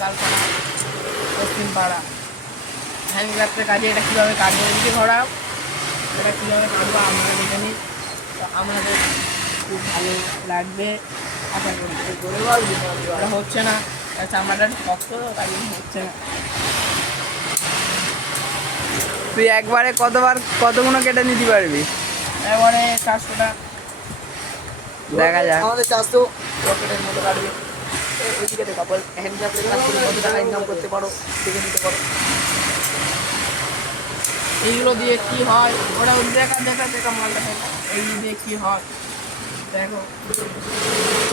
কালপাড়া পশ্চিম পাড়া হ্যান্ডক্রাফ্টের কাজে এটা কীভাবে কাটবো এদিকে ঘোরাও, এটা কীভাবে কাটবো আপনারা দেখে নিন। তো আমাদের খুব ভালো লাগবে আশা করি। এটা হচ্ছে না, চামড়াটা শক্ত তাই জন্য হচ্ছে না। তুই একবারে কতগুলো কেটে নিতে পারবি? একবারে 400টা। দেখা যাক। আমাদের 400 রকেটের মতো কাটবে। ওইদিকে দেখো হ্যান্ডক্রাফ্টের কাজ করে কত টাকা ইনকাম করতে পারো দেখে নিতে পারো। এইগুলো দিয়ে কি হয় ওরা দেখা মালটা দেখা, এইগুলো দিয়ে কি হয় দেখো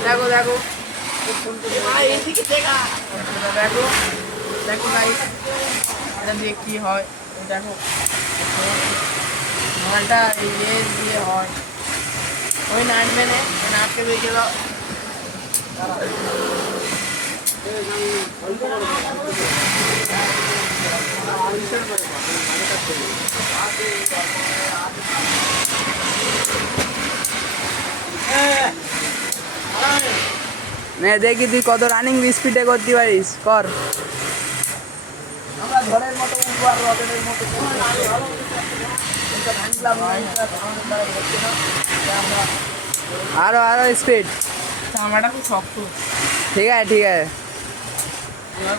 দেখো দেখো এইদিকে দেখা দেখো দেখো ভাই, এটা দিয়ে কি হয় দেখো। মালটা এই লেজ দিয়ে হয়, ওই নাটবে না, নাটকে দিয়ে গেল। দেখি তুই কত রানিং স্পিডে করতে পারিস, কর। আমরা ঘরের মতো উঠবো আর রকেটের মতো আরো স্পিড। চামড়াটা খুব শক্ত। ঠিক আছে ঠিক আছে। এবার